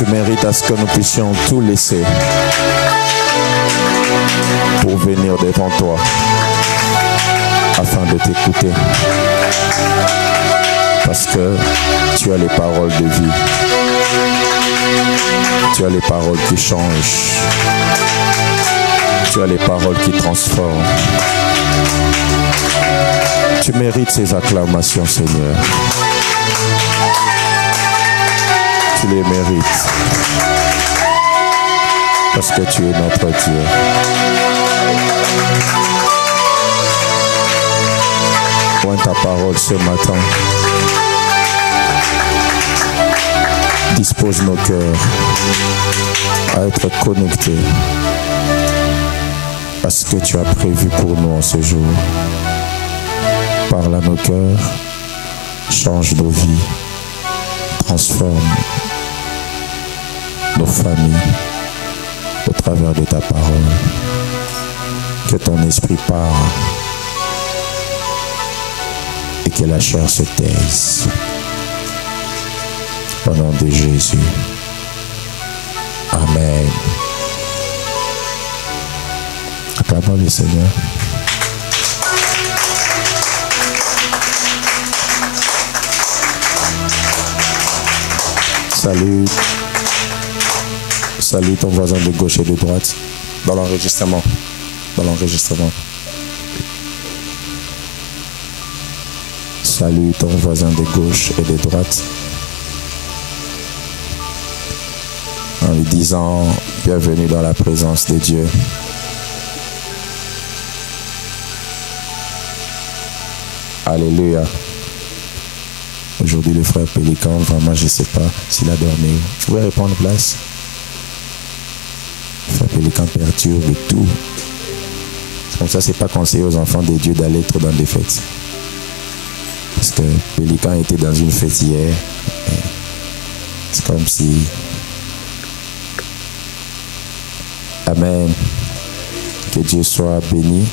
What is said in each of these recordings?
Tu mérites à ce que nous puissions tout laisser pour venir devant toi afin de t'écouter. Parce que tu as les paroles de vie. Tu as les paroles qui changent. Tu as les paroles qui transforment. Tu mérites ces acclamations, Seigneur. Tu les mérites. Parce que tu es notre Dieu. Prends ta parole ce matin. Dispose nos cœurs à être connectés à ce que tu as prévu pour nous en ce jour. Parle à nos cœurs, change nos vies, transforme nos familles au travers de ta parole. Que ton esprit parle et que la chair se taise. Au nom de Jésus. Amen. Acclamons le Seigneur. Salut. Salut ton voisin de gauche et de droite. Dans l'enregistrement. Dans l'enregistrement. Salut ton voisin de gauche et de droite. En lui disant bienvenue dans la présence de Dieu. Alléluia. Aujourd'hui le frère Pélican, vraiment je ne sais pas s'il a dormi. Vous pouvez répondre place. Le frère Pélican perturbe tout. Comme ça, c'est pas conseillé aux enfants de Dieu d'aller trop dans des fêtes. Parce que Pélican était dans une fête hier. C'est comme si... Amen. Que Dieu soit béni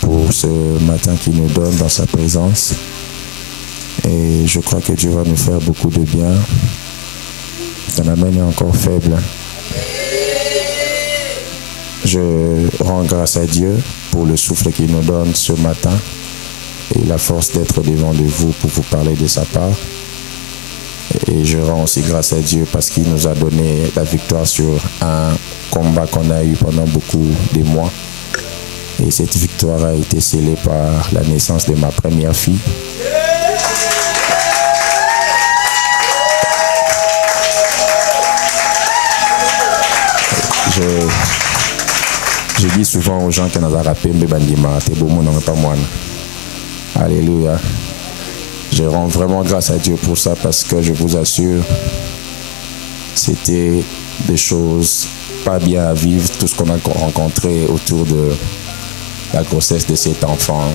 pour ce matin qu'il nous donne dans sa présence. Et je crois que Dieu va nous faire beaucoup de bien. Ton amen est encore faible. Je rends grâce à Dieu pour le souffle qu'il nous donne ce matin et la force d'être devant de vous pour vous parler de sa part. Et je rends aussi grâce à Dieu parce qu'il nous a donné la victoire sur un combat qu'on a eu pendant beaucoup de mois. Et cette victoire a été scellée par la naissance de ma première fille. Je dis souvent aux gens qui nous ont rappelé, alléluia. Je rends vraiment grâce à Dieu pour ça parce que je vous assure, c'était des choses pas bien à vivre, tout ce qu'on a rencontré autour de la grossesse de cet enfant.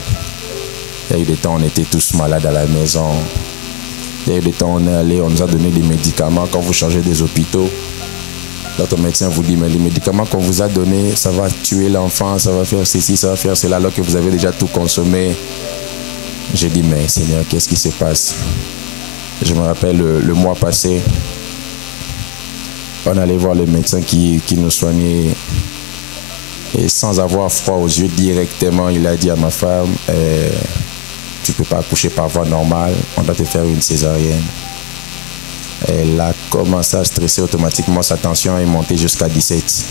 Il y a eu des temps où on était tous malades à la maison. Il y a eu des temps où on est allé, on nous a donné des médicaments. Quand vous changez des hôpitaux, notre médecin vous dit, mais les médicaments qu'on vous a donnés, ça va tuer l'enfant, ça va faire ceci, ça va faire cela, alors que vous avez déjà tout consommé. J'ai dit, mais Seigneur, qu'est-ce qui se passe? Je me rappelle le mois passé, on allait voir le médecin qui nous soignait. Et sans avoir froid aux yeux directement, il a dit à ma femme, tu ne peux pas accoucher par voie normale, on doit te faire une césarienne. Elle a commencé à stresser automatiquement, sa tension est montée jusqu'à 17.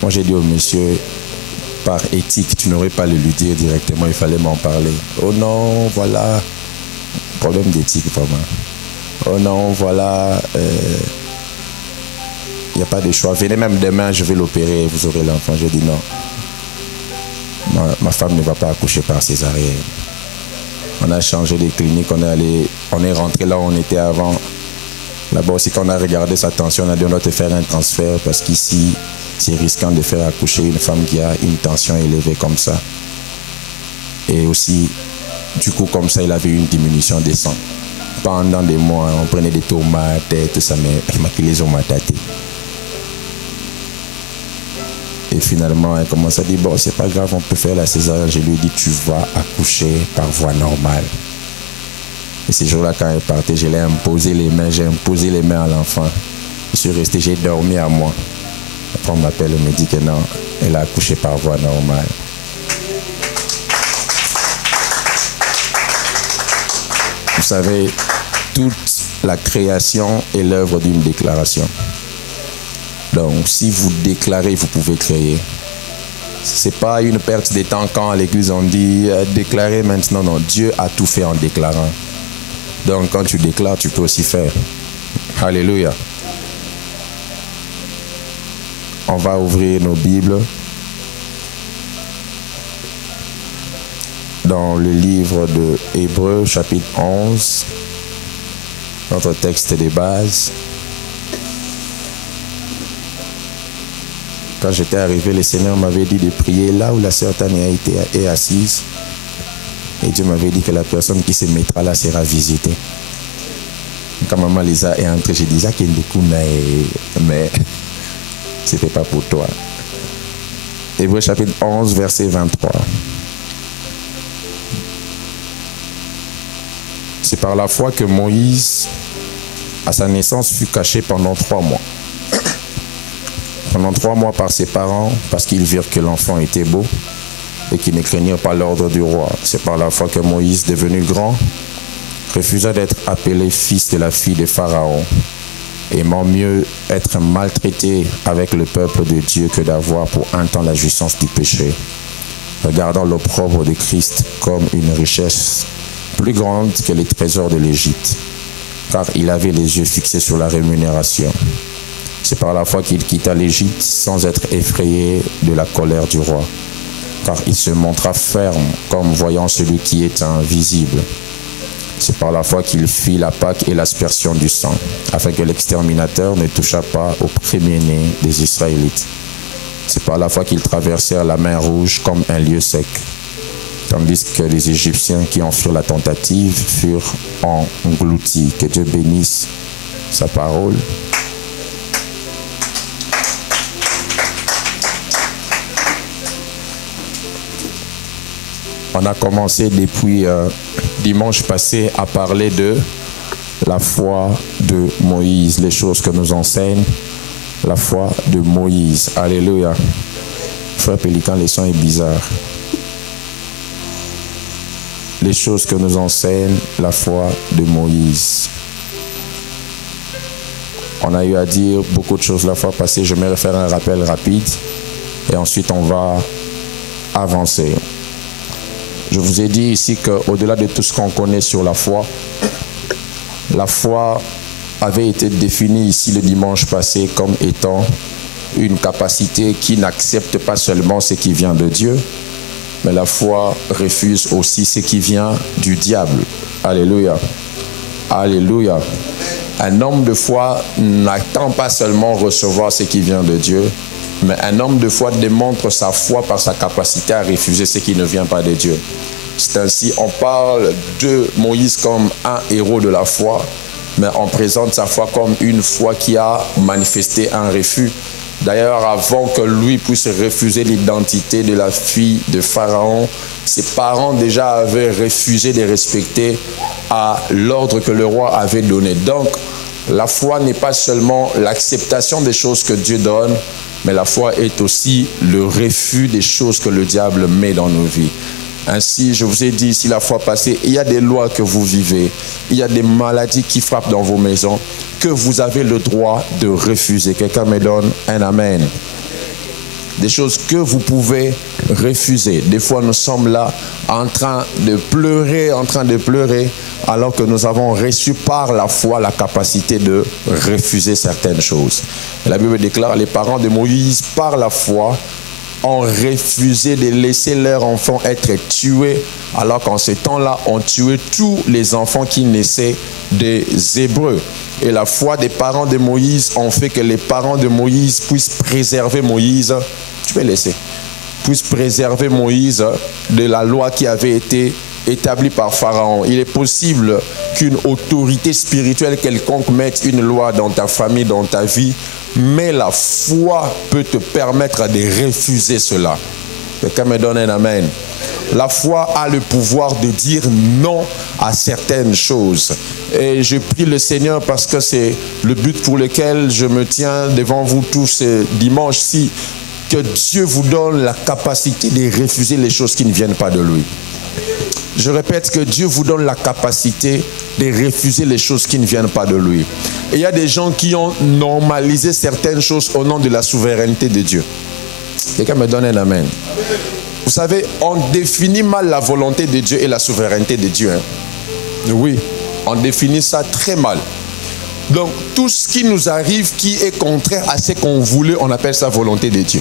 Moi j'ai dit au monsieur, par éthique, tu n'aurais pas à le lui dire directement, il fallait m'en parler. Oh non, voilà, problème d'éthique vraiment. Oh non, voilà, il n'y a pas de choix. Venez même demain, je vais l'opérer et vous aurez l'enfant. J'ai dit non. Ma femme ne va pas accoucher par césarienne. On a changé de clinique, on est rentré là où on était avant. Là-bas aussi, quand on a regardé sa tension, on a dit on doit te faire un transfert parce qu'ici, c'est risquant de faire accoucher une femme qui a une tension élevée comme ça. Et aussi, du coup, comme ça, il avait une diminution des sang. Pendant des mois, on prenait des tomates, tout ça, mais elle m'a les ont mataté. Et finalement, elle commence à dire, bon, c'est pas grave, on peut faire la césarienne. Je lui ai dit, tu vas accoucher par voie normale. Et ce jour-là, quand elle partait, je l'ai imposé les mains, j'ai imposé les mains à l'enfant. Je suis resté, j'ai dormi à moi. Après, on m'appelle, on me dit que non, elle a accouché par voie normale. Vous savez, toute la création est l'œuvre d'une déclaration. Donc, si vous déclarez, vous pouvez créer. Ce n'est pas une perte de temps quand à l'église on dit déclarer maintenant. Non, Dieu a tout fait en déclarant. Donc, quand tu déclares, tu peux aussi faire. Alléluia. On va ouvrir nos Bibles dans le livre de Hébreux, chapitre 11, notre texte de base. Quand j'étais arrivé, le Seigneur m'avait dit de prier là où la sœur Tania est assise. Et Dieu m'avait dit que la personne qui se mettra là sera visitée. Quand maman Lisa est entrée, j'ai dit ça qu'il mais c'était pas pour toi. Hébreux chapitre 11, verset 23. C'est par la foi que Moïse, à sa naissance, fut caché pendant 3 mois. Pendant 3 mois par ses parents, parce qu'ils virent que l'enfant était beau et qu'ils ne craignirent pas l'ordre du roi. C'est par la foi que Moïse, devenu grand, refusa d'être appelé fils de la fille de Pharaon, aimant mieux être maltraité avec le peuple de Dieu que d'avoir pour un temps la jouissance du péché, regardant l'opprobre de Christ comme une richesse plus grande que les trésors de l'Égypte, car il avait les yeux fixés sur la rémunération. C'est par la foi qu'il quitta l'Égypte sans être effrayé de la colère du roi, car il se montra ferme comme voyant celui qui est invisible. C'est par la foi qu'il fit la Pâque et l'aspersion du sang, afin que l'exterminateur ne touchât pas au premier-né des Israélites. C'est par la foi qu'ils traversèrent la mer Rouge comme un lieu sec, tandis que les Égyptiens qui en firent la tentative furent engloutis. Que Dieu bénisse sa parole. On a commencé depuis dimanche passé à parler de la foi de Moïse, les choses que nous enseigne la foi de Moïse. Alléluia. Frère Pélican, le son est bizarre. Les choses que nous enseigne la foi de Moïse. On a eu à dire beaucoup de choses la fois passée. Je vais faire un rappel rapide et ensuite on va avancer. Je vous ai dit ici qu'au-delà de tout ce qu'on connaît sur la foi avait été définie ici le dimanche passé comme étant une capacité qui n'accepte pas seulement ce qui vient de Dieu, mais la foi refuse aussi ce qui vient du diable. Alléluia. Alléluia. Un homme de foi n'attend pas seulement recevoir ce qui vient de Dieu, mais un homme de foi démontre sa foi par sa capacité à refuser ce qui ne vient pas de Dieu. C'est ainsi, on parle de Moïse comme un héros de la foi, mais on présente sa foi comme une foi qui a manifesté un refus. D'ailleurs, avant que lui puisse refuser l'identité de la fille de Pharaon, ses parents déjà avaient refusé de respecter l'ordre que le roi avait donné. Donc, la foi n'est pas seulement l'acceptation des choses que Dieu donne, mais la foi est aussi le refus des choses que le diable met dans nos vies. Ainsi, je vous ai dit ici la fois passée, il y a des lois que vous vivez, il y a des maladies qui frappent dans vos maisons, que vous avez le droit de refuser. Quelqu'un me donne un amen. Des choses que vous pouvez refuser. Des fois, nous sommes là en train de pleurer, alors que nous avons reçu par la foi la capacité de refuser certaines choses. Et la Bible déclare, les parents de Moïse, par la foi, ont refusé de laisser leurs enfants être tués, alors qu'en ce temps-là, on tuait tous les enfants qui naissaient des Hébreux. Et la foi des parents de Moïse ont fait que les parents de Moïse puissent préserver Moïse. Tu peux laisser. Puissent préserver Moïse de la loi qui avait été établie par Pharaon. Il est possible qu'une autorité spirituelle quelconque mette une loi dans ta famille, dans ta vie, mais la foi peut te permettre de refuser cela. Quelqu'un me donne un amen. La foi a le pouvoir de dire non à certaines choses. Et je prie le Seigneur parce que c'est le but pour lequel je me tiens devant vous tous ces dimanches-ci, que Dieu vous donne la capacité de refuser les choses qui ne viennent pas de lui. Je répète que Dieu vous donne la capacité de refuser les choses qui ne viennent pas de lui. Et il y a des gens qui ont normalisé certaines choses au nom de la souveraineté de Dieu. Quelqu'un me donne un amen. Vous savez, on définit mal la volonté de Dieu et la souveraineté de Dieu. Hein? Oui, on définit ça très mal. Donc, tout ce qui nous arrive qui est contraire à ce qu'on voulait, on appelle ça volonté de Dieu.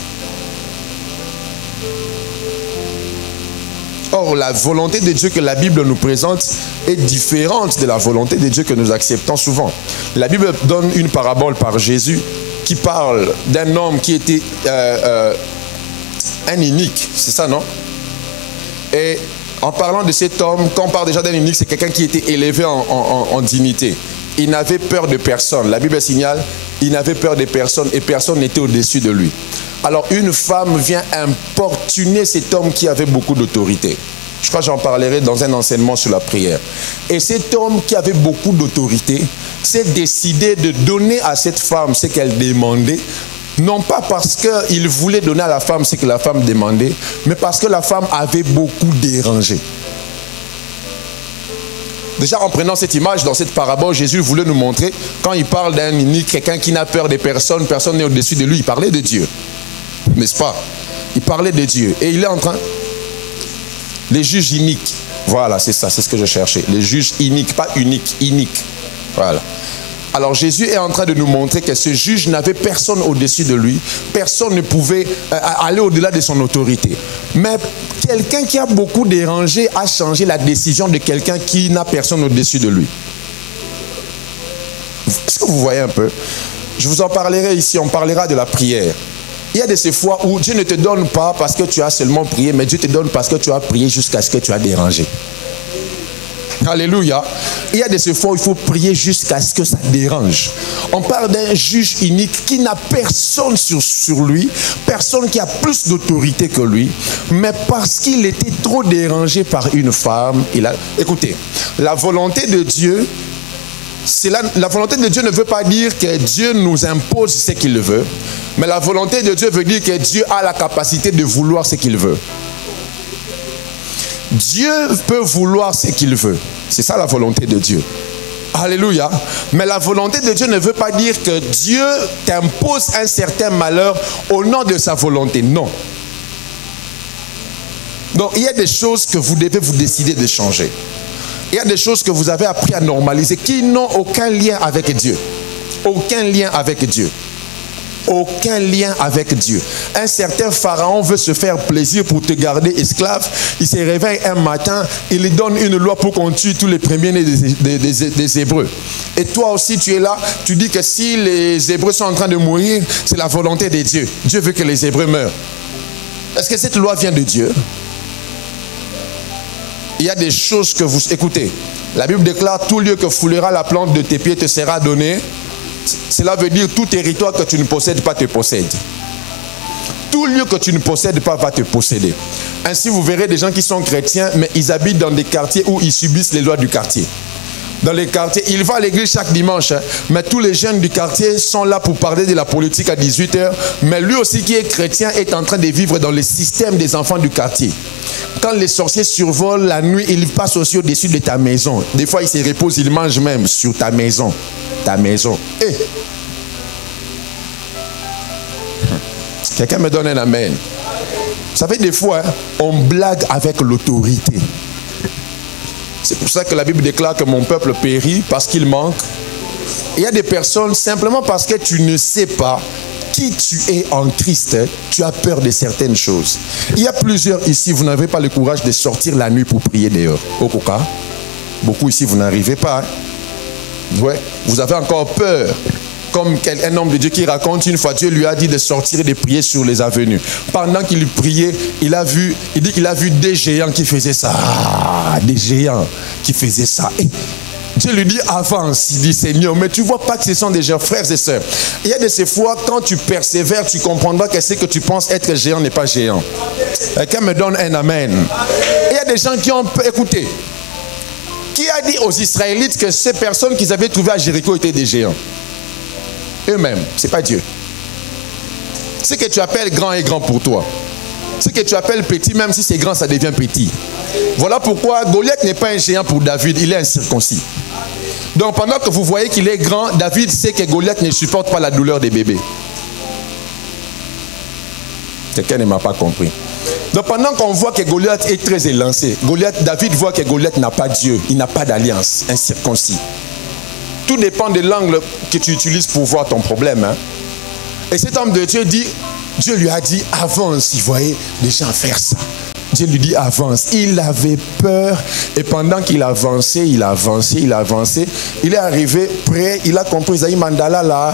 Or, la volonté de Dieu que la Bible nous présente est différente de la volonté de Dieu que nous acceptons souvent. La Bible donne une parabole par Jésus qui parle d'un homme qui était un inique, c'est ça, non? Et en parlant de cet homme, quand on parle déjà d'un inique, c'est quelqu'un qui était élevé en dignité. Il n'avait peur de personne. La Bible signale, il n'avait peur de personne et personne n'était au-dessus de lui. Alors une femme vient importuner cet homme qui avait beaucoup d'autorité. Je crois que j'en parlerai dans un enseignement sur la prière. Et cet homme qui avait beaucoup d'autorité s'est décidé de donner à cette femme ce qu'elle demandait, non pas parce qu'il voulait donner à la femme ce que la femme demandait, mais parce que la femme avait beaucoup dérangé. Déjà, en prenant cette image, dans cette parabole, Jésus voulait nous montrer, quand il parle d'un inique, quelqu'un qui n'a peur de personne, personne n'est au-dessus de lui, il parlait de Dieu. N'est-ce pas? Il parlait de Dieu. Et il est en train... Les juges iniques. Voilà, c'est ça, c'est ce que je cherchais. Les juges iniques, pas uniques, iniques. Voilà. Alors Jésus est en train de nous montrer que ce juge n'avait personne au-dessus de lui. Personne ne pouvait aller au-delà de son autorité. Mais quelqu'un qui a beaucoup dérangé a changé la décision de quelqu'un qui n'a personne au-dessus de lui. Est-ce que vous voyez un peu? Je vous en parlerai ici, on parlera de la prière. Il y a de ces fois où Dieu ne te donne pas parce que tu as seulement prié, mais Dieu te donne parce que tu as prié jusqu'à ce que tu as dérangé. Alléluia. Il y a de ces fois où il faut prier jusqu'à ce que ça dérange. On parle d'un juge unique qui n'a personne sur lui, personne qui a plus d'autorité que lui, mais parce qu'il était trop dérangé par une femme, il a... Écoutez, la volonté de Dieu, la volonté de Dieu ne veut pas dire que Dieu nous impose ce qu'il veut, mais la volonté de Dieu veut dire que Dieu a la capacité de vouloir ce qu'il veut. Dieu peut vouloir ce qu'il veut. C'est ça la volonté de Dieu. Alléluia. Mais la volonté de Dieu ne veut pas dire que Dieu t'impose un certain malheur au nom de sa volonté. Non. Donc il y a des choses que vous devez vous décider de changer. Il y a des choses que vous avez appris à normaliser qui n'ont aucun lien avec Dieu. Aucun lien avec Dieu. Aucun lien avec Dieu. Un certain pharaon veut se faire plaisir pour te garder esclave. Il se réveille un matin, il lui donne une loi pour qu'on tue tous les premiers-nés des Hébreux. Et toi aussi tu es là, tu dis que si les Hébreux sont en train de mourir, c'est la volonté de Dieu. Dieu veut que les Hébreux meurent. Est-ce que cette loi vient de Dieu? Il y a des choses que vous... Écoutez, la Bible déclare, tout lieu que foulera la plante de tes pieds te sera donné. Cela veut dire tout territoire que tu ne possèdes pas te possède. Tout lieu que tu ne possèdes pas va te posséder. Ainsi, vous verrez des gens qui sont chrétiens, mais ils habitent dans des quartiers où ils subissent les lois du quartier. Dans les quartiers, ils vont à l'église chaque dimanche, mais tous les jeunes du quartier sont là pour parler de la politique à 18h. Mais lui aussi qui est chrétien est en train de vivre dans le système des enfants du quartier. Quand les sorciers survolent la nuit, ils passent aussi au-dessus de ta maison. Des fois, ils se reposent, ils mangent même sur ta maison. Ta maison. Hey. Quelqu'un me donne un amen. Vous savez, des fois, on blague avec l'autorité. C'est pour ça que la Bible déclare que mon peuple périt parce qu'il manque. Il y a des personnes, simplement parce que tu ne sais pas qui tu es en Christ, tu as peur de certaines choses. Il y a plusieurs ici, vous n'avez pas le courage de sortir la nuit pour prier dehors. Au coca. Beaucoup ici, vous n'arrivez pas. Ouais, vous avez encore peur. Comme un homme de Dieu qui raconte une fois, Dieu lui a dit de sortir et de prier sur les avenues. Pendant qu'il priait, il dit qu'il a vu des géants qui faisaient ça. Des géants qui faisaient ça. Et Dieu lui dit avance, il dit Seigneur, mais tu ne vois pas que ce sont des géants, frères et sœurs. Il y a de ces fois, quand tu persévères, tu comprendras que ce que tu penses être géant n'est pas géant. Quelqu'un me donne un amen. Il y a des gens qui ont écouté. Qui a dit aux Israélites que ces personnes qu'ils avaient trouvées à Jéricho étaient des géants? Eux-mêmes, ce n'est pas Dieu. Ce que tu appelles grand est grand pour toi. Ce que tu appelles petit, même si c'est grand, ça devient petit. Voilà pourquoi Goliath n'est pas un géant pour David, il est incirconcis. Donc pendant que vous voyez qu'il est grand, David sait que Goliath ne supporte pas la douleur des bébés. Quelqu'un ne m'a pas compris. Donc pendant qu'on voit que Goliath est très élancé, David voit que Goliath n'a pas Dieu, il n'a pas d'alliance, incirconcis. Tout dépend de l'angle que tu utilises pour voir ton problème. Hein. Et cet homme de Dieu dit, Dieu lui a dit avance, il voyait les gens faire ça. Dieu lui dit avance. Il avait peur et pendant qu'il avançait, il est arrivé près, il a compris, Isaïe Mandala là.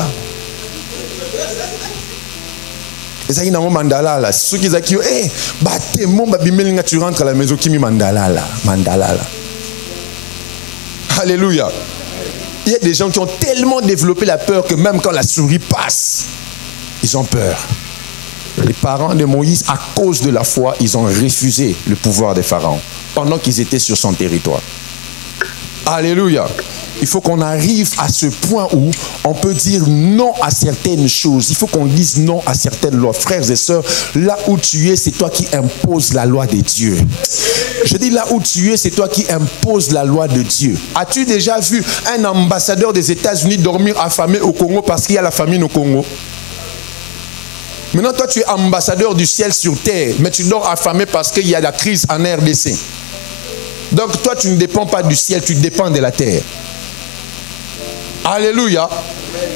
Isaïe Namo Mandala là. Ceux qui disent, hey, bâtiment, tu rentres à la maison, qui mi Mandala là. Alléluia. Il y a des gens qui ont tellement développé la peur que même quand la souris passe, ils ont peur. Les parents de Moïse, à cause de la foi, ils ont refusé le pouvoir des pharaons pendant qu'ils étaient sur son territoire. Alléluia. Il faut qu'on arrive à ce point où on peut dire non à certaines choses. Il faut qu'on dise non à certaines lois. Frères et sœurs, là où tu es, c'est toi qui imposes la loi de Dieu. Je dis là où tu es, c'est toi qui imposes la loi de Dieu. As-tu déjà vu un ambassadeur des États-Unis dormir affamé au Congo parce qu'il y a la famine au Congo? Maintenant, toi, tu es ambassadeur du ciel sur terre, mais tu dors affamé parce qu'il y a la crise en RDC. Donc, toi, tu ne dépends pas du ciel, tu dépends de la terre. Alléluia.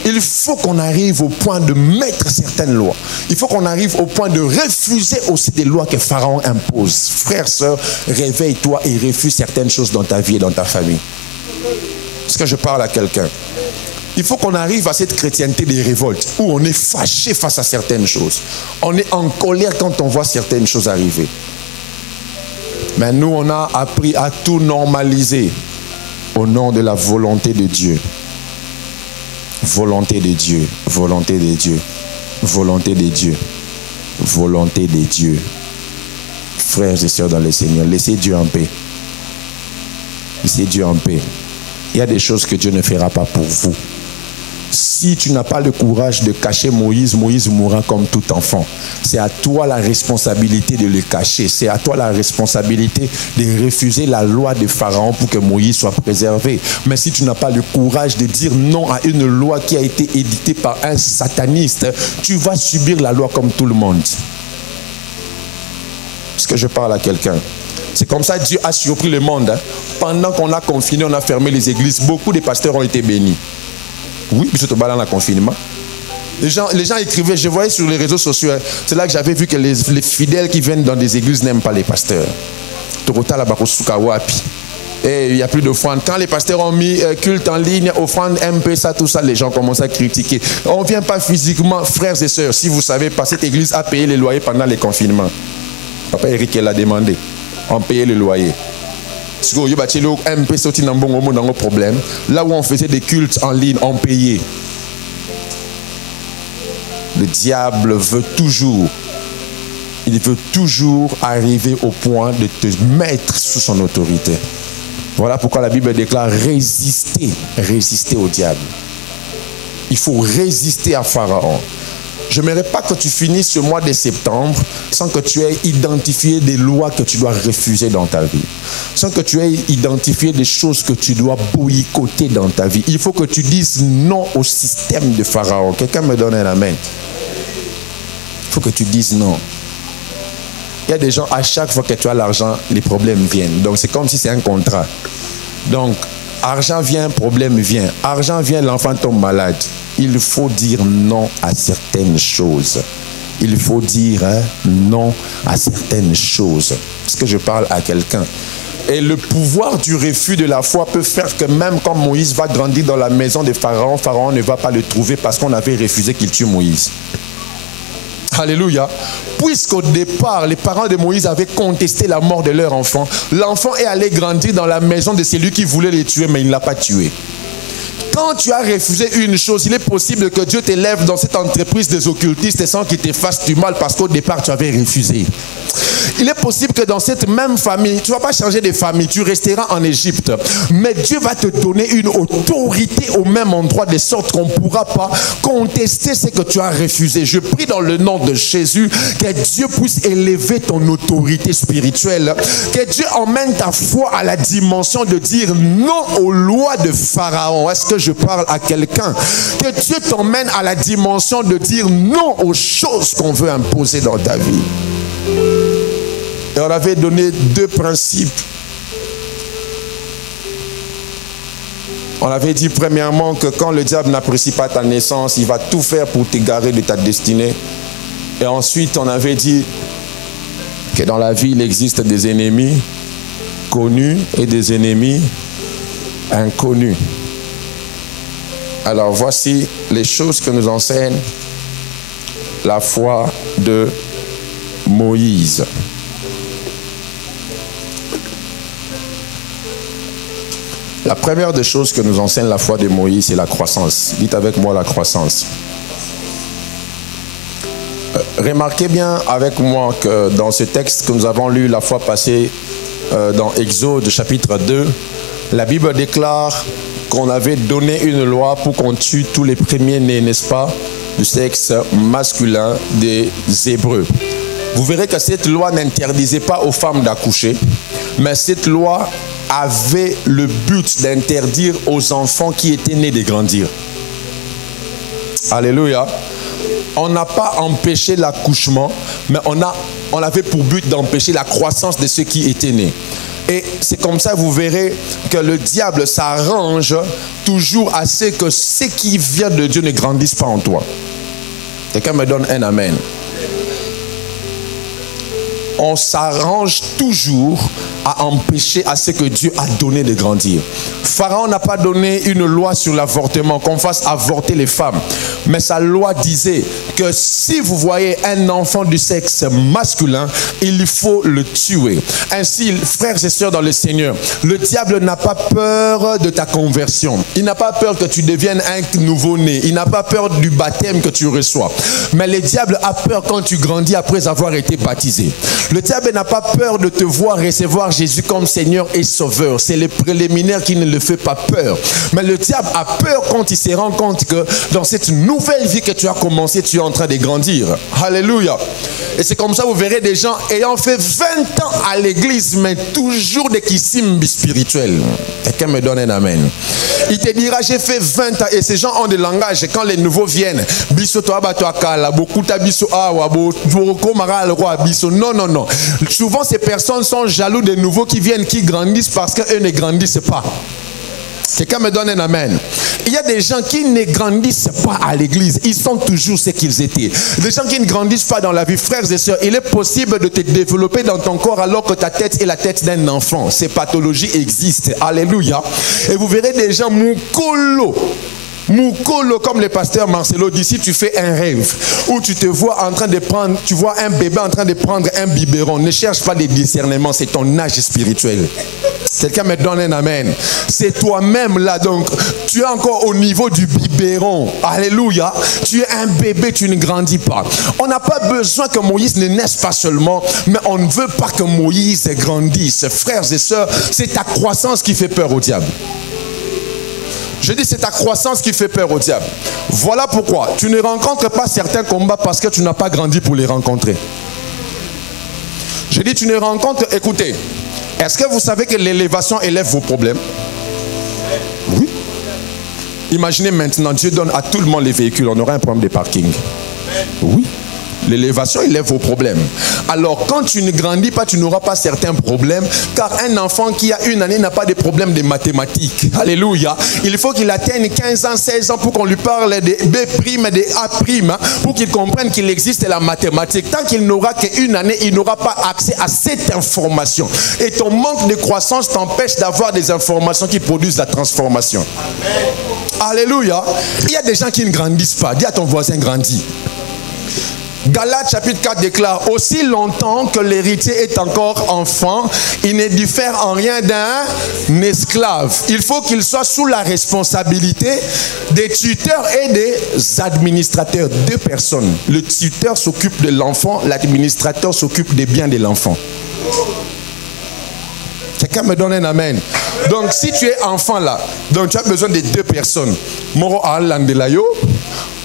Il faut qu'on arrive au point de mettre certaines lois. Il faut qu'on arrive au point de refuser aussi des lois que Pharaon impose. Frère, sœur, réveille-toi et refuse certaines choses dans ta vie et dans ta famille. Est-ce que je parle à quelqu'un? Il faut qu'on arrive à cette chrétienté des révoltes où on est fâché face à certaines choses. On est en colère quand on voit certaines choses arriver. Mais nous, on a appris à tout normaliser au nom de la volonté de Dieu. Volonté de Dieu, volonté de Dieu, volonté de Dieu, volonté de Dieu. Frères et sœurs dans le Seigneur, laissez Dieu en paix. Laissez Dieu en paix. Il y a des choses que Dieu ne fera pas pour vous. Si tu n'as pas le courage de cacher Moïse, Moïse mourra comme tout enfant. C'est à toi la responsabilité de le cacher. C'est à toi la responsabilité de refuser la loi de Pharaon pour que Moïse soit préservé. Mais si tu n'as pas le courage de dire non à une loi qui a été éditée par un sataniste, tu vas subir la loi comme tout le monde. Est-ce que je parle à quelqu'un? C'est comme ça que Dieu a surpris le monde. Hein. Pendant qu'on a confiné, on a fermé les églises. Beaucoup de pasteurs ont été bénis. Oui, puis je te parle dans le confinement. Les gens écrivaient, je voyais sur les réseaux sociaux, hein, c'est là que j'avais vu que les fidèles qui viennent dans des églises n'aiment pas les pasteurs. Et il n'y a plus d'offrande. Quand les pasteurs ont mis culte en ligne, offrande, MP, ça, tout ça, les gens commencent à critiquer. On ne vient pas physiquement, frères et sœurs. Si vous savez pas, cette église a payé les loyers pendant les confinements. Papa Eric l'a demandé. On payait le loyer. Là où on faisait des cultes en ligne, on payait. Le diable veut toujours, il veut toujours arriver au point de te mettre sous son autorité. Voilà pourquoi la Bible déclare résister au diable. Il faut résister à Pharaon. Je n'aimerais pas que tu finisses ce mois de septembre sans que tu aies identifié des lois que tu dois refuser dans ta vie. Sans que tu aies identifié des choses que tu dois boycotter dans ta vie. Il faut que tu dises non au système de Pharaon. Quelqu'un me donne un amen. Il faut que tu dises non. Il y a des gens, à chaque fois que tu as l'argent, les problèmes viennent. Donc c'est comme si c'est un contrat. Donc, argent vient, problème vient. Argent vient, l'enfant tombe malade. Il faut dire non à certaines choses. Il faut dire non à certaines choses. Parce que je parle à quelqu'un. Et le pouvoir du refus de la foi peut faire que même quand Moïse va grandir dans la maison de Pharaon, Pharaon ne va pas le trouver parce qu'on avait refusé qu'il tue Moïse. Alléluia. Puisqu'au départ, les parents de Moïse avaient contesté la mort de leur enfant, l'enfant est allé grandir dans la maison de celui qui voulait les tuer, mais il ne l'a pas tué. Quand tu as refusé une chose, il est possible que Dieu t'élève dans cette entreprise des occultistes sans qu'il te fasse du mal parce qu'au départ, tu avais refusé. Il est possible que dans cette même famille, tu ne vas pas changer de famille, tu resteras en Égypte. Mais Dieu va te donner une autorité au même endroit, de sorte qu'on ne pourra pas contester ce que tu as refusé. Je prie dans le nom de Jésus que Dieu puisse élever ton autorité spirituelle. Que Dieu emmène ta foi à la dimension de dire non aux lois de Pharaon. Est-ce que je parle à quelqu'un? Que Dieu t'emmène à la dimension de dire non aux choses qu'on veut imposer dans ta vie. Et on avait donné 2 principes. On avait dit premièrement que quand le diable n'apprécie pas ta naissance, il va tout faire pour t'égarer de ta destinée. Et ensuite, on avait dit que dans la vie, il existe des ennemis connus et des ennemis inconnus. Alors voici les choses que nous enseigne la foi de Moïse. La première des choses que nous enseigne la foi de Moïse, c'est la croissance. Dites avec moi la croissance. Remarquez bien avec moi que dans ce texte que nous avons lu la fois passée, dans Exode chapitre 2, la Bible déclare qu'on avait donné une loi pour qu'on tue tous les premiers-nés, n'est-ce pas, du sexe masculin des Hébreux. Vous verrez que cette loi n'interdisait pas aux femmes d'accoucher, mais cette loi avait le but d'interdire aux enfants qui étaient nés de grandir. Alléluia. On n'a pas empêché l'accouchement, mais on avait pour but d'empêcher la croissance de ceux qui étaient nés. Et c'est comme ça, vous verrez que le diable s'arrange toujours à ce que ce qui vient de Dieu ne grandisse pas en toi. Quelqu'un me donne un amen. On s'arrange toujours à empêcher à ce que Dieu a donné de grandir. Pharaon n'a pas donné une loi sur l'avortement, qu'on fasse avorter les femmes. Mais sa loi disait que si vous voyez un enfant du sexe masculin, il faut le tuer. Ainsi, frères et sœurs dans le Seigneur, le diable n'a pas peur de ta conversion. Il n'a pas peur que tu deviennes un nouveau-né. Il n'a pas peur du baptême que tu reçois. Mais le diable a peur quand tu grandis après avoir été baptisé. Le diable n'a pas peur de te voir recevoir Jésus comme Seigneur et Sauveur. C'est le préliminaire qui ne le fait pas peur. Mais le diable a peur quand il se rend compte que dans cette nouvelle vie que tu as commencé, tu es en train de grandir. Alléluia. Et c'est comme ça, vous verrez des gens ayant fait 20 ans à l'église, mais toujours des kissimbi spirituels. Quelqu'un me donne un amen. Il te dira, j'ai fait 20 ans, et ces gens ont des langages, et quand les nouveaux viennent, non, non, non. Souvent, ces personnes sont jaloux des nouveaux qui viennent, qui grandissent parce qu'eux ne grandissent pas. Quelqu'un me donne un amen. Il y a des gens qui ne grandissent pas à l'église. Ils sont toujours ce qu'ils étaient. Des gens qui ne grandissent pas dans la vie. Frères et sœurs, il est possible de te développer dans ton corps alors que ta tête est la tête d'un enfant. Ces pathologies existent. Alléluia. Et vous verrez des gens moukolo. Moukolo, comme le pasteur Marcelo dit, si tu fais un rêve où tu te vois en train de prendre, tu vois un bébé en train de prendre un biberon, ne cherche pas des discernements, c'est ton âge spirituel. Quelqu'un me donne un amen. C'est toi-même là, donc tu es encore au niveau du biberon. Alléluia. Tu es un bébé, tu ne grandis pas. On n'a pas besoin que Moïse ne naisse pas seulement, mais on ne veut pas que Moïse grandisse. Frères et sœurs, c'est ta croissance qui fait peur au diable. Je dis, c'est ta croissance qui fait peur au diable. Voilà pourquoi tu ne rencontres pas certains combats parce que tu n'as pas grandi pour les rencontrer. Je dis, tu ne rencontres... Écoutez, est-ce que vous savez que l'élévation élève vos problèmes? Oui. Imaginez maintenant, Dieu donne à tout le monde les véhicules, on aura un problème de parking. Oui. L'élévation élève vos problèmes. Alors, quand tu ne grandis pas, tu n'auras pas certains problèmes, car un enfant qui a une année n'a pas de problème de mathématiques. Alléluia. Il faut qu'il atteigne 15 ans, 16 ans pour qu'on lui parle des B', des A', pour qu'il comprenne qu'il existe la mathématique. Tant qu'il n'aura qu'une année, il n'aura pas accès à cette information. Et ton manque de croissance t'empêche d'avoir des informations qui produisent la transformation. Amen. Alléluia. Il y a des gens qui ne grandissent pas. Dis à ton voisin, grandis. Galates chapitre 4 déclare, aussi longtemps que l'héritier est encore enfant, il ne diffère en rien d'un esclave. Il faut qu'il soit sous la responsabilité des tuteurs et des administrateurs. Deux personnes. Le tuteur s'occupe de l'enfant, l'administrateur s'occupe des biens de l'enfant. Quelqu'un me donne un amen. Donc si tu es enfant là, donc tu as besoin de deux personnes. Moro alandelayo,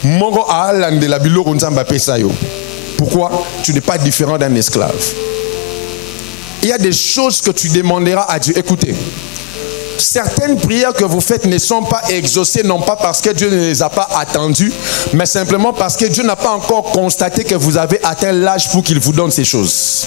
moro alandela biloko nzamba pesayo. Pourquoi? Tu n'es pas différent d'un esclave. Il y a des choses que tu demanderas à Dieu. Écoutez, certaines prières que vous faites ne sont pas exaucées, non pas parce que Dieu ne les a pas attendues, mais simplement parce que Dieu n'a pas encore constaté que vous avez atteint l'âge pour qu'il vous donne ces choses.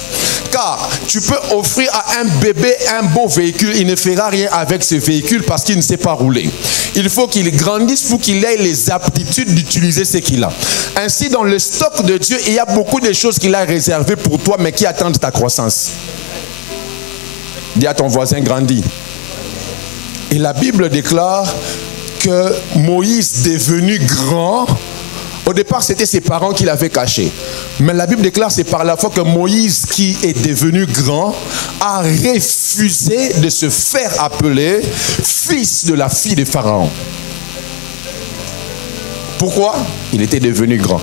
Car tu peux offrir à un bébé un beau véhicule, il ne fera rien avec ce véhicule parce qu'il ne sait pas rouler. Il faut qu'il grandisse pour qu'il ait les aptitudes d'utiliser ce qu'il a. Ainsi, dans le stock de Dieu, il y a beaucoup de choses qu'il a réservées pour toi, mais qui attendent ta croissance. Dis à ton voisin, grandis. Et la Bible déclare que Moïse, devenu grand, au départ c'était ses parents qui l'avaient caché. Mais la Bible déclare c'est par la foi que Moïse, qui est devenu grand, a refusé de se faire appeler fils de la fille de Pharaon. Pourquoi? Il était devenu grand.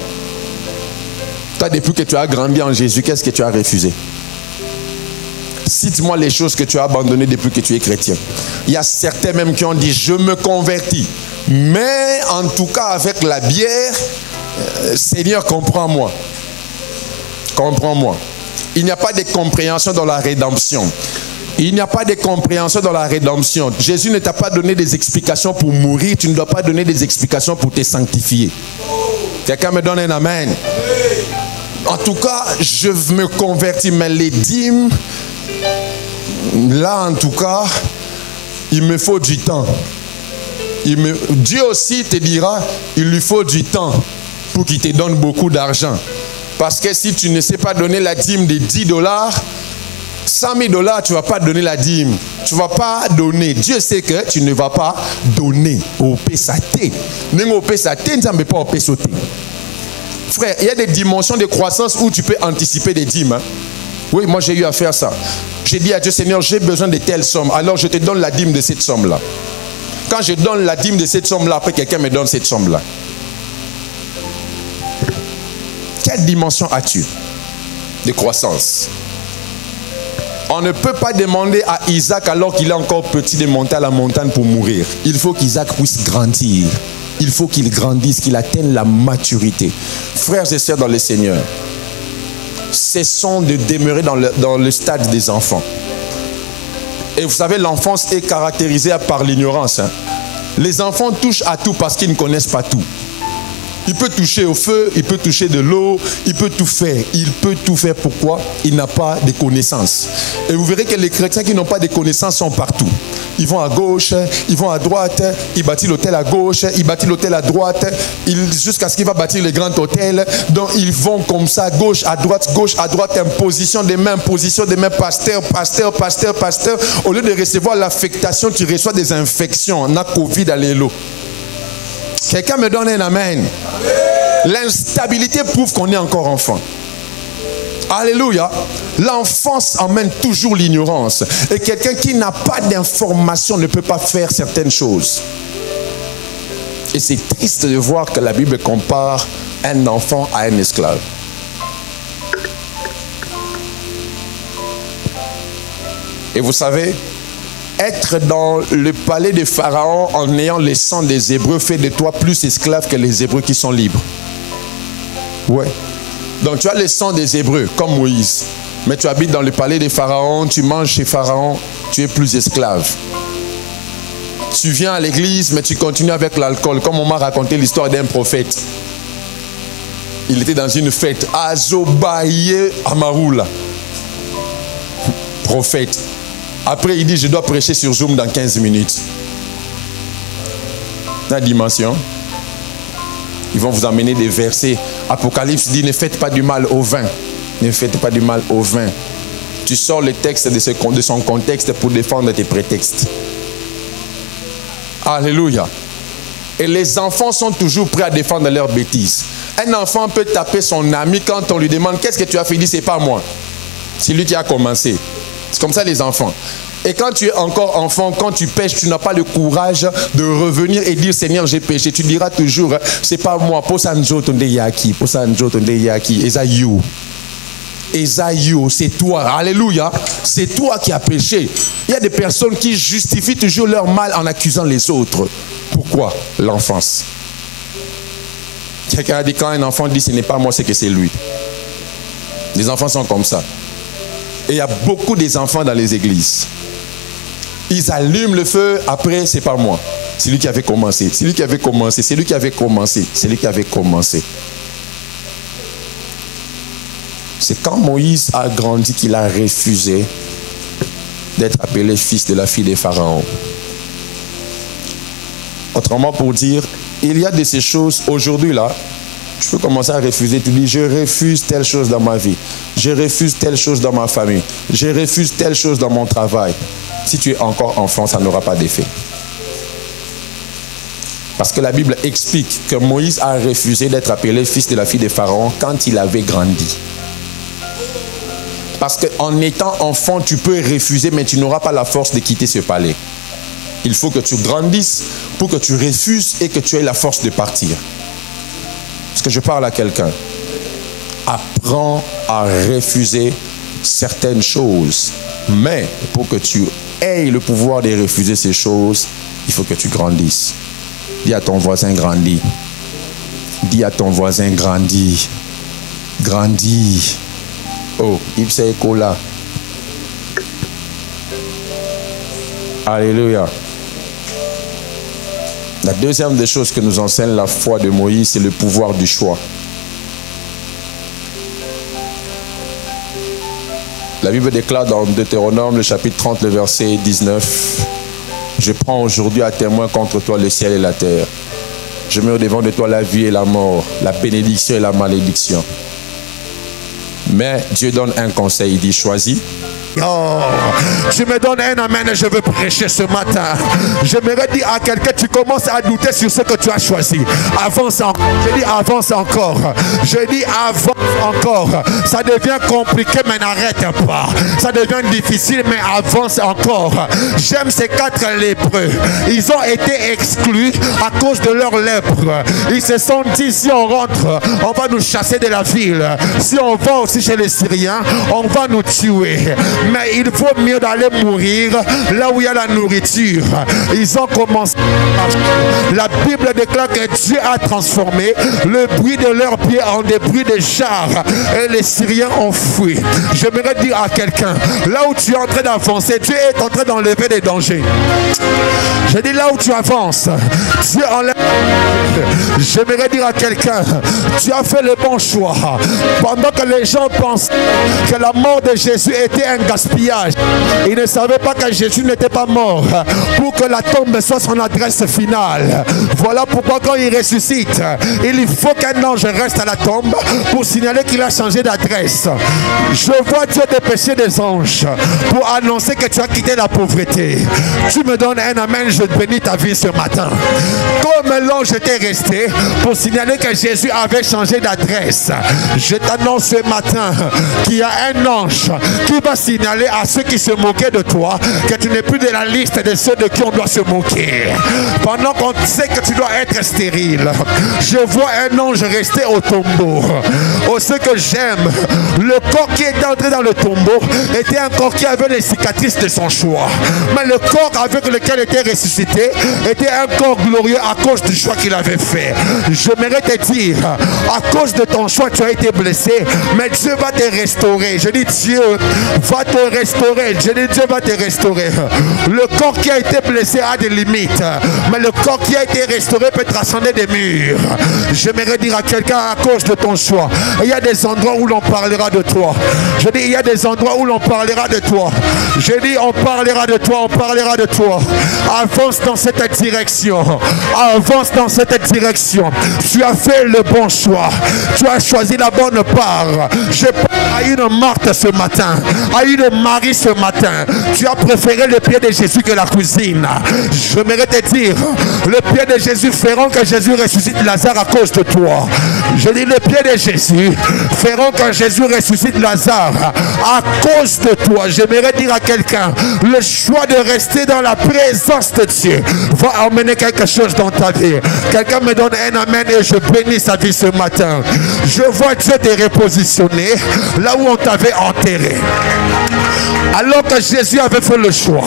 Toi, depuis que tu as grandi en Jésus, qu'est-ce que tu as refusé? Cite-moi les choses que tu as abandonnées depuis que tu es chrétien. Il y a certains même qui ont dit, je me convertis. Mais en tout cas, avec la bière, Seigneur, comprends-moi. Comprends-moi. Il n'y a pas de compréhension dans la rédemption. Il n'y a pas de compréhension dans la rédemption. Jésus ne t'a pas donné des explications pour mourir. Tu ne dois pas donner des explications pour te sanctifier. Quelqu'un me donne un amen. En tout cas, je me convertis, mais les dîmes, là en tout cas, il me faut du temps. Dieu aussi te dira, il lui faut du temps pour qu'il te donne beaucoup d'argent. Parce que si tu ne sais pas donner la dîme de $10, 100 000 $, tu ne vas pas donner la dîme. Tu ne vas pas donner. Dieu sait que tu ne vas pas donner au pesate. Au pesate, tu ne pas au pesate. Frère, il y a des dimensions de croissance où tu peux anticiper des dîmes. Hein? Oui, moi j'ai eu à faire ça. J'ai dit à Dieu, Seigneur, j'ai besoin de telle somme. Alors je te donne la dîme de cette somme-là. Quand je donne la dîme de cette somme-là, après quelqu'un me donne cette somme-là. Quelle dimension as-tu de croissance? On ne peut pas demander à Isaac alors qu'il est encore petit de monter à la montagne pour mourir. Il faut qu'Isaac puisse grandir. Il faut qu'il grandisse, qu'il atteigne la maturité. Frères et sœurs dans le Seigneur, cessons de demeurer dans le stade des enfants. Et vous savez, l'enfance est caractérisée par l'ignorance. Hein. Les enfants touchent à tout parce qu'ils ne connaissent pas tout. Il peut toucher au feu, il peut toucher de l'eau, il peut tout faire. Il peut tout faire. Pourquoi? Il n'a pas de connaissances. Et vous verrez que les chrétiens qui n'ont pas de connaissances sont partout. Ils vont à gauche, ils vont à droite, ils bâtissent l'hôtel à gauche, ils bâtissent l'hôtel à droite, jusqu'à ce qu'il va bâtir le grand hôtel. Donc ils vont comme ça, gauche à droite, imposition des mains, pasteur, pasteur, pasteur, pasteur. Au lieu de recevoir l'affectation, tu reçois des infections. On a Covid à l'élo. Quelqu'un me donne un amen. L'instabilité prouve qu'on est encore enfant. Alléluia. L'enfance emmène toujours l'ignorance. Et quelqu'un qui n'a pas d'information ne peut pas faire certaines choses. Et c'est triste de voir que la Bible compare un enfant à un esclave. Et vous savez, être dans le palais de Pharaon en ayant le sang des Hébreux fait de toi plus esclave que les Hébreux qui sont libres. Ouais. Donc tu as le sang des Hébreux, comme Moïse. Mais tu habites dans le palais de Pharaon, tu manges chez Pharaon, tu es plus esclave. Tu viens à l'église, mais tu continues avec l'alcool, comme on m'a raconté l'histoire d'un prophète. Il était dans une fête, Azobaye Amaroula. Prophète. Après, il dit, je dois prêcher sur Zoom dans 15 minutes. La dimension. Ils vont vous amener des versets. Apocalypse dit, ne faites pas du mal au vin. Ne faites pas du mal au vin. Tu sors le texte de son contexte pour défendre tes prétextes. Alléluia. Et les enfants sont toujours prêts à défendre leurs bêtises. Un enfant peut taper son ami quand on lui demande qu'est-ce que tu as fait, il dit c'est pas moi. C'est lui qui a commencé. C'est comme ça les enfants. Et quand tu es encore enfant, quand tu pêches, tu n'as pas le courage de revenir et dire Seigneur, j'ai péché. Tu diras toujours, c'est pas moi. Posanjo tonde yaki, posanjo tonde yaki, Esaïou. Esaïou, c'est toi. Alléluia. C'est toi qui as péché. Il y a des personnes qui justifient toujours leur mal en accusant les autres. Pourquoi? L'enfance. Quelqu'un a dit quand un enfant dit ce n'est pas moi, c'est que c'est lui. Les enfants sont comme ça. Et il y a beaucoup des enfants dans les églises. Ils allument le feu, après, c'est pas moi. C'est lui qui avait commencé. C'est lui qui avait commencé. C'est lui qui avait commencé. C'est lui qui avait commencé. C'est quand Moïse a grandi qu'il a refusé d'être appelé fils de la fille des pharaons. Autrement pour dire, il y a de ces choses aujourd'hui là, tu peux commencer à refuser. Tu dis, je refuse telle chose dans ma vie. Je refuse telle chose dans ma famille. Je refuse telle chose dans mon travail. Si tu es encore enfant, ça n'aura pas d'effet. Parce que la Bible explique que Moïse a refusé d'être appelé fils de la fille des pharaons quand il avait grandi. Parce qu'en étant enfant, tu peux refuser, mais tu n'auras pas la force de quitter ce palais. Il faut que tu grandisses pour que tu refuses et que tu aies la force de partir. Est-ce que je parle à quelqu'un? Apprends à refuser certaines choses. Mais pour que tu aies le pouvoir de refuser ces choses, il faut que tu grandisses. Dis à ton voisin, grandis. Dis à ton voisin, grandis. Grandis. Oh, Ipsa Ekola. Alléluia. La deuxième des choses que nous enseigne la foi de Moïse, c'est le pouvoir du choix. La Bible déclare dans Deutéronome, le chapitre 30, le verset 19, « Je prends aujourd'hui à témoin contre toi le ciel et la terre. Je mets au-devant de toi la vie et la mort, la bénédiction et la malédiction. » Mais Dieu donne un conseil, il dit, « Choisis. » Oh, tu me donnes un amen et je veux prêcher ce matin. J'aimerais dire à quelqu'un, tu commences à douter sur ce que tu as choisi. Avance encore. Je dis avance encore. Je dis avance encore. Ça devient compliqué mais n'arrête pas. Ça devient difficile mais avance encore. J'aime ces 4 lépreux. Ils ont été exclus à cause de leur lèpre. Ils se sont dit, si on rentre, on va nous chasser de la ville. Si on va aussi chez les Syriens, on va nous tuer. Mais il faut mieux d'aller mourir là où il y a la nourriture. Ils ont commencé. La Bible déclare que Dieu a transformé le bruit de leurs pieds en des bruits de chars. Et les Syriens ont fui. J'aimerais dire à quelqu'un, là où tu es en train d'avancer, Dieu est en train d'enlever des dangers. Je dis là où tu avances, Dieu enlève. J'aimerais dire à quelqu'un, tu as fait le bon choix. Pendant que les gens pensent que la mort de Jésus était un gaspillage, ils ne savaient pas que Jésus n'était pas mort pour que la tombe soit son adresse finale. Voilà pourquoi quand il ressuscite, il faut qu'un ange reste à la tombe pour signaler qu'il a changé d'adresse. Je vois Dieu dépêcher des anges pour annoncer que tu as quitté la pauvreté. Tu me donnes un amen, je bénis ta vie ce matin. Comme l'ange était resté pour signaler que Jésus avait changé d'adresse, je t'annonce ce matin qu'il y a un ange qui va signaler à ceux qui se moquaient de toi que tu n'es plus de la liste de ceux de qui on doit se moquer. Pendant qu'on sait que tu dois être stérile, je vois un ange rester au tombeau. Oh, ce que j'aime, le corps qui était entré dans le tombeau était un corps qui avait les cicatrices de son choix. Mais le corps avec lequel il était ressuscité était un corps glorieux à cause du choix qu'il avait fait. J'aimerais te dire, à cause de ton choix, tu as été blessé, mais Dieu va te restaurer. Je dis Dieu va te restaurer. Je dis Dieu va te restaurer. Le corps qui a été blessé a des limites, mais le corps qui a été restauré peut transcender des murs. J'aimerais dire à quelqu'un, à cause de ton choix, il y a des endroits où l'on parlera de toi. Je dis, il y a des endroits où l'on parlera de toi. Je dis, on parlera de toi, on parlera de toi. Avance dans cette direction. Avance dans cette direction. Tu as fait le bon choix. Tu as choisi la bonne part. Je parle à une Marthe ce matin, à une Marie ce matin. Tu as préféré le pied de Jésus que la cuisine. J'aimerais te dire, le pied de Jésus feront que Jésus ressuscite Lazare à cause de toi. Je dis, le pied de Jésus feront que Jésus ressuscite Lazare à cause de toi. J'aimerais dire à quelqu'un, le choix de rester dans la présence de Dieu va emmener quelque chose dans ta vie. Quelqu'un me donne un amen et je bénis sa vie ce matin. Je vois Dieu te repositionner là où on t'avait enterré. Alors que Jésus avait fait le choix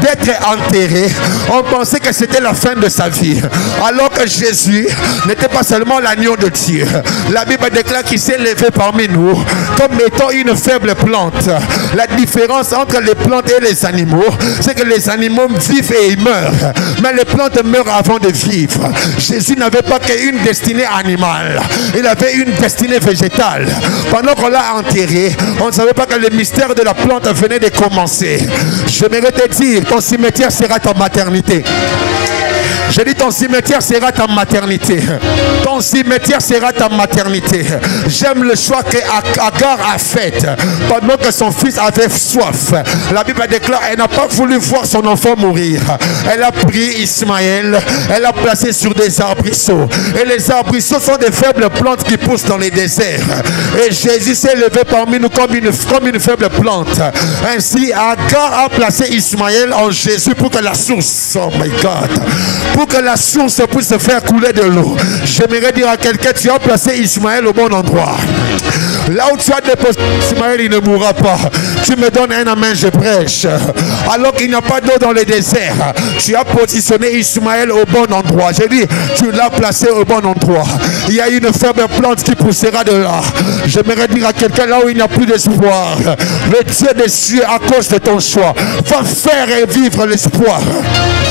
d'être enterré, on pensait que c'était la fin de sa vie. Alors que Jésus n'était pas seulement l'agneau de Dieu. La Bible déclare qu'il s'est levé parmi nous comme étant une faible plante. La différence entre les plantes et les animaux, c'est que les animaux vivent et ils meurent. Mais les plantes meurent avant de vivre. Jésus n'avait pas qu'une destinée animale. Il avait une destinée végétale. Pendant qu'on l'a enterré, on ne savait pas que le mystère de la plante venait de commencer. J'aimerais te dire, ton cimetière sera ta maternité. Je dis, ton cimetière sera ta maternité. Ton cimetière sera ta maternité. J'aime le choix qu'Agar a fait pendant que son fils avait soif. La Bible déclare, elle n'a pas voulu voir son enfant mourir. Elle a pris Ismaël, elle l'a placé sur des arbrisseaux. Et les arbrisseaux sont des faibles plantes qui poussent dans les déserts. Et Jésus s'est levé parmi nous comme une faible plante. Ainsi, Agar a placé Ismaël en Jésus pour que la source, oh my God, pour que la source puisse se faire couler de l'eau. J'aimerais dire à quelqu'un, tu as placé Ismaël au bon endroit. Là où tu as déposé Ismaël, il ne mourra pas. Tu me donnes un amen, je prêche. Alors qu'il n'y a pas d'eau dans le désert, tu as positionné Ismaël au bon endroit. J'ai dit, tu l'as placé au bon endroit. Il y a une faible plante qui poussera de là. J'aimerais dire à quelqu'un, là où il n'y a plus d'espoir, le Dieu des cieux, à cause de ton choix, va faire revivre l'espoir.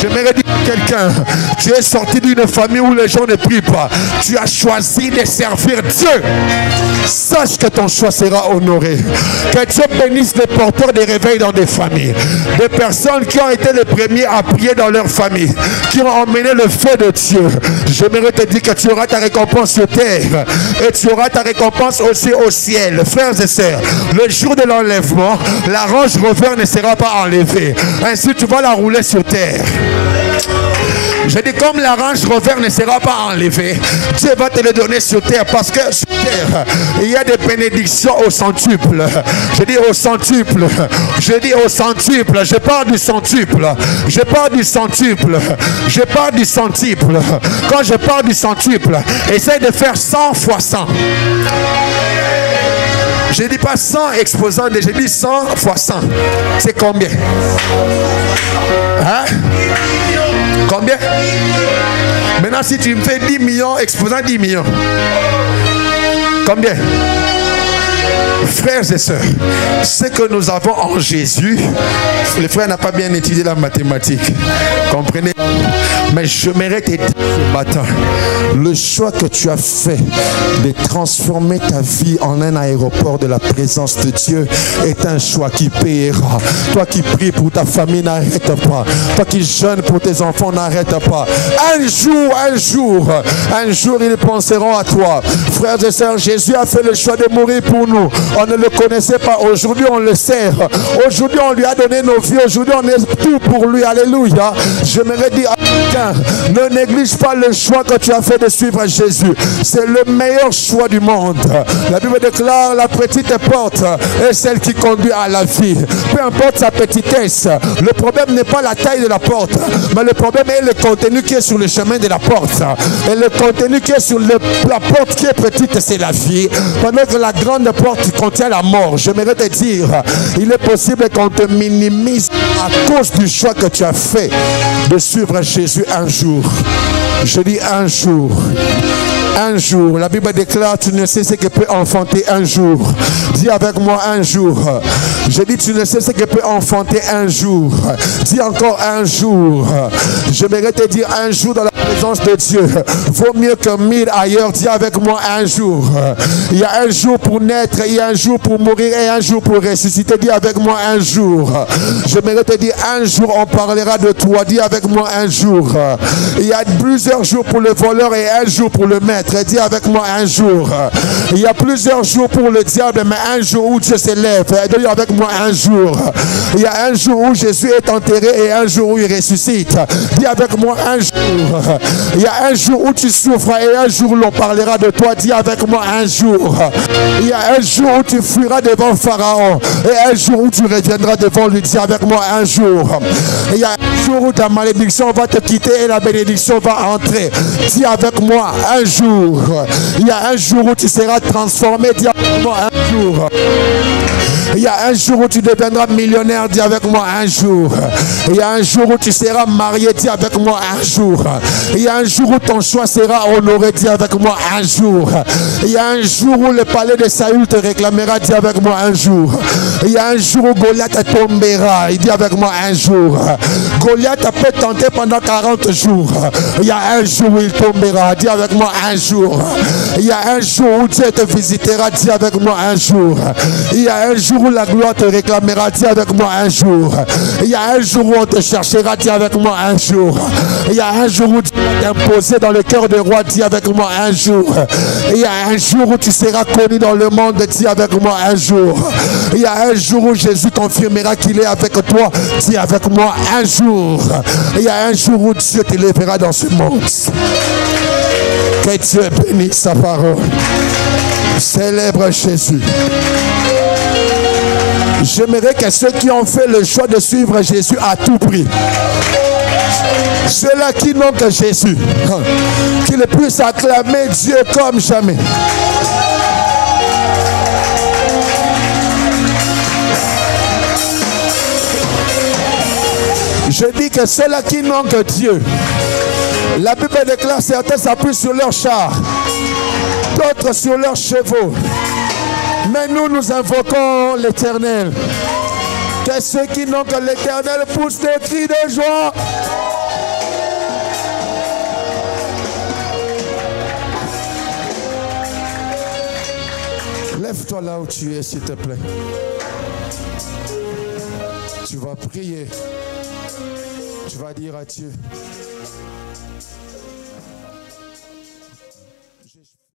J'aimerais dire à quelqu'un, tu es sorti d'une famille où les gens ne prient pas. Tu as choisi de servir Dieu. Sache que ton choix sera honoré. Que Dieu bénisse les porteurs des réveils dans des familles. Des personnes qui ont été les premiers à prier dans leur famille, qui ont emmené le feu de Dieu. J'aimerais te dire que tu auras ta récompense sur terre et tu auras ta récompense aussi au ciel. Frères et sœurs, le jour de l'enlèvement, la range revers ne sera pas enlevée. Ainsi tu vas la rouler sur terre. Je dis, comme la range revers ne sera pas enlevée, Dieu va te le donner sur terre, parce que sur terre, il y a des bénédictions au centuple. Je dis au centuple. Je dis au centuple. Je parle du centuple. Je parle du centuple. Je parle du centuple. Quand je parle du centuple, essaye de faire 100 fois 100. Je ne dis pas 100 exposants, je dis 100 fois 100. C'est combien? Hein? Combien? Maintenant, si tu me fais 10 millions, exposant 10 millions. Combien? Frères et sœurs, ce que nous avons en Jésus, les frères n'ont pas bien étudié la mathématique. Comprenez? Mais je mérite ce matin, le choix que tu as fait de transformer ta vie en un aéroport de la présence de Dieu est un choix qui payera. Toi qui pries pour ta famille, n'arrête pas. Toi qui jeûnes pour tes enfants, n'arrête pas. Un jour, ils penseront à toi. Frères et sœurs, Jésus a fait le choix de mourir pour nous. On ne le connaissait pas. Aujourd'hui, on le sert. Aujourd'hui, on lui a donné nos vies. Aujourd'hui, on est tout pour lui. Alléluia. J'aimerais dire à quelqu'un, ne néglige pas le choix que tu as fait de suivre Jésus. C'est le meilleur choix du monde. La Bible déclare, la petite porte est celle qui conduit à la vie. Peu importe sa petitesse, le problème n'est pas la taille de la porte, mais le problème est le contenu qui est sur le chemin de la porte. Et le contenu qui est sur la porte qui est petite, c'est la vie. Pendant que la grande porte contient la mort. J'aimerais te dire, il est possible qu'on te minimise à cause du choix que tu as fait de suivre Jésus un jour. Je dis un jour. Un jour, la Bible déclare, tu ne sais ce que peut enfanter un jour. Dis avec moi un jour. Je dis, tu ne sais ce que peut enfanter un jour. Dis encore un jour. J'aimerais te dire un jour dans la présence de Dieu. Vaut mieux que 1000 ailleurs. Dis avec moi un jour. Il y a un jour pour naître, il y a un jour pour mourir et un jour pour ressusciter. Dis avec moi un jour. J'aimerais te dire un jour on parlera de toi. Dis avec moi un jour. Il y a plusieurs jours pour le voleur et un jour pour le maître. Dis avec moi un jour. Il y a plusieurs jours pour le diable, mais un jour où Dieu s'élève. Dis avec moi un jour. Il y a un jour où Jésus est enterré et un jour où il ressuscite. Dis avec moi un jour. Il y a un jour où tu souffres et un jour où l'on parlera de toi. Dis avec moi un jour. Il y a un jour où tu fuiras devant Pharaon et un jour où tu reviendras devant lui. Dis avec moi un jour. Il y a un jour où ta malédiction va te quitter et la bénédiction va entrer. Dis avec moi un jour. Il y a un jour où tu seras transformé. Dis avec moi un jour. Il y a un jour où tu deviendras millionnaire, dis avec moi un jour. Il y a un jour où tu seras marié, dis avec moi un jour. Il y a un jour où ton choix sera honoré, dis avec moi un jour. Il y a un jour où le palais de Saül te réclamera, dis avec moi un jour. Il y a un jour où Goliath tombera, il dit avec moi un jour. Goliath peut tenter pendant 40 jours. Il y a un jour où il tombera, dis avec moi un jour. Il y a un jour où Dieu te visitera, dis avec moi un jour. Il y a un jour où la gloire te réclamera, dis avec moi un jour. Il y a un jour où on te cherchera, dis avec moi un jour. Il y a un jour où tu vas t'imposer dans le cœur des rois, dis avec moi un jour. Il y a un jour où tu seras connu dans le monde, dis avec moi un jour. Il y a un jour où Jésus confirmera qu'il est avec toi, dis avec moi un jour. Il y a un jour où Dieu t'élèvera dans ce monde. Que Dieu bénisse sa parole. Célèbre Jésus. J'aimerais que ceux qui ont fait le choix de suivre Jésus à tout prix, ceux-là qui n'ont que Jésus, qu'ils puissent acclamer Dieu comme jamais. Je dis que ceux-là qui n'ont que Dieu, la Bible déclare certains s'appuient sur leurs chars, d'autres sur leurs chevaux. Mais nous invoquons l'Éternel. Que ceux qui n'ont que l'Éternel poussent des cris de joie. Lève-toi là où tu es, s'il te plaît. Tu vas prier. Tu vas dire à Dieu.